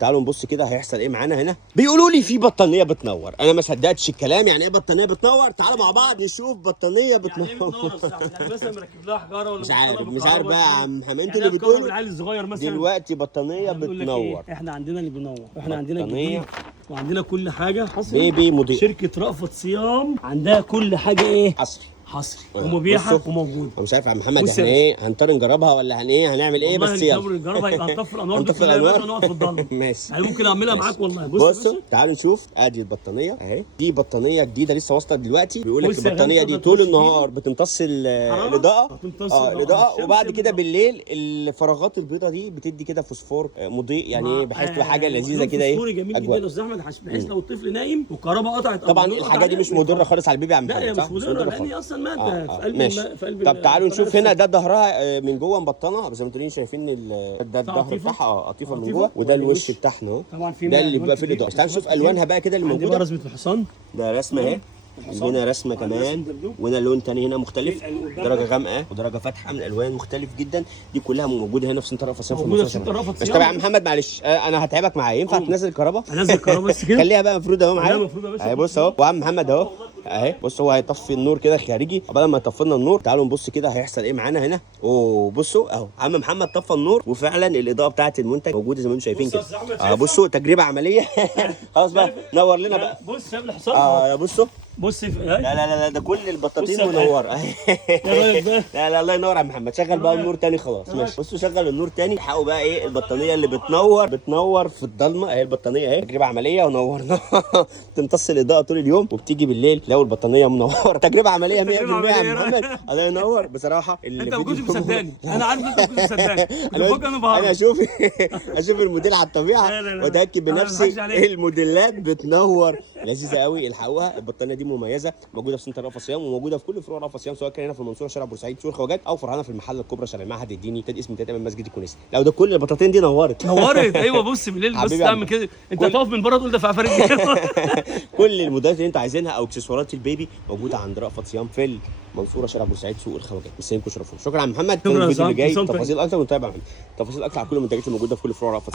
تعالوا نبص كده هيحصل ايه معانا هنا. بيقولوا لي في بطانيه بتنور، انا ما صدقتش الكلام. يعني ايه بطانيه بتنور؟ تعالوا مع بعض نشوف بطانيه بتنور. يعني ايه بتنور؟ يعني مثلا مركب لها حجاره ولا مش عارف بقى يا عم محمد، انتوا يعني اللي بتقولوا العيال الصغير مثلا دلوقتي بطانيه بنقول لك إيه؟ بتنور. احنا عندنا اللي بينور، واحنا عندنا بطانية. الجديد وعندنا كل حاجه حصري. بيبي مضيء. شركه رأفت صيام عندها كل حاجه ايه حصري ومبيعه بصوا. وموجوده. انا مش عارف يا عم محمد بص احنا يا باشا. ايه هنضطر نجربها ولا هنعمل ايه؟ والله بس يلا نجربها يبقى هنطفي الانوار دي هنطفي كلها يا باشا الأنوار. ونقعد في الضلمه. ماشي. يعني ممكن اعملها ماشي. معاك والله. بص يا بصوا باشا. تعالوا نشوف. ادي البطانيه اهي، دي بطانيه جديده لسه واصله دلوقتي. بيقول لك بص يا البطانيه غالي، دي تقدر طول تخش النهار بتمتص الاضاءه. بتمتص الاضاءه، الشمس وبعد كده بالإضاءة. بالليل الفراغات البيضاء دي بتدي كده فوسفور مضيء، يعني بحيث تبقى حاجه لذيذه لون كده فوسفوري ايه جميل جدا يا استاذ احمد، بحيث لو الطفل نايم والكهرباء قطعت أو طبعا النور قطع الحاجه دي عليه مش مضره خالص على البيبي يا عم لا محمد، هي صح؟ مش مضره لان خالص. هي اصلا ماده في قلب ماشي. في قلب طب تعالوا نشوف البطانية هنا. نفسها. ده ظهرها من جوه مبطنه زي ما انتوا شايفين ده الظهر قطيفة. بتاعها قطيفه من قطيفة. جوه، وده وادي الوش الوش. بتاعنا اهو. طبعا في ده اللي ألوان بيبقى فيه كتير. الاضاءه. تعالوا نشوف كتير. الوانها بقى كده اللي عندي بقى موجوده. رسمه الحصان. ده رسمه اهي، هنا رسمه كمان، وهنا لون تاني هنا مختلف، درجه غامقه ودرجه فاتحه من الالوان مختلف جدا. دي كلها موجوده هنا في سنتر رأفت صيام. موجوده في سنتر رأفت بس صيام. طبعا يا محمد معلش انا هتعبك معايا. ينفع تنزل الكهرباء؟ انزل الكهرباء بس كده. خليها بقى مفروده اهو معايا. مفروده يا باشا. اهي بص اهو، وعم محمد اهو اهي. بص هو هيطفي النور كده خارجي. قبل ما يطفي لنا النور تعالوا نبص كده هيحصل ايه معانا هنا. اوه بصوا اهو عم محمد طفى النور، وفعلا الاضاءه بتاعه المنتج موجوده زي ما انتم شايفين كده. بصوا تجربه عمليه. خلاص بقى نور لنا بقى. بص شايف الحصان. بصوا. بص لا ده كل البطاطين بص منوره. ايه رايك بقى؟ لا الله ينور يا محمد. شغل بقى النور تاني خلاص. ماشي. بصوا شغل النور تاني. الحقوا بقى ايه البطانيه اللي بتنور في الضلمه اهي. البطانيه اهي تجربه عمليه ونورناها. تمتص الاضاءه طول اليوم وبتيجي بالليل لو البطانيه منوره. تجربه عمليه 100% يا محمد. الله ينور بصراحه. انت ما كنتش مصدقني. انا عارف انت ما كنتش مصدقني. كنت بفكر انا انا بهرج. اشوف الموديل على الطبيعه لا. واتاكد أنا ما بنفسي. بضحكش عليك. الموديلات بتنور لذيذه قوي. الحقوها. البطانيه دي مميزه، موجوده في سنتر رأفت صيام، وموجوده في كل فروع رأفت صيام، سواء كان هنا في المنصوره شارع بورسعيد سوق الخواجات، او فرعنا في المحله الكبرى شارع المعهد الديني اسم امام مسجد الكنيسه. لو ده كل البطاطين دي نورت. ايوه. بص بالليل بص تعمل كده انت هتقف من بره تقول ده في عفاريت. كل الموديلات اللي انتوا عايزينها او اكسسوارات البيبي موجوده عند رأفت صيام في المنصوره شارع بورسعيد سوق الخواجات. مستنيكم شرفونا. شكرا يا محمد. شكرا يا الفيديو اللي جاي سلام. تفاصيل اكتر ونتابع تفاصيل اكتر على كل المنتجات الموجوده في كل فروع رأفت.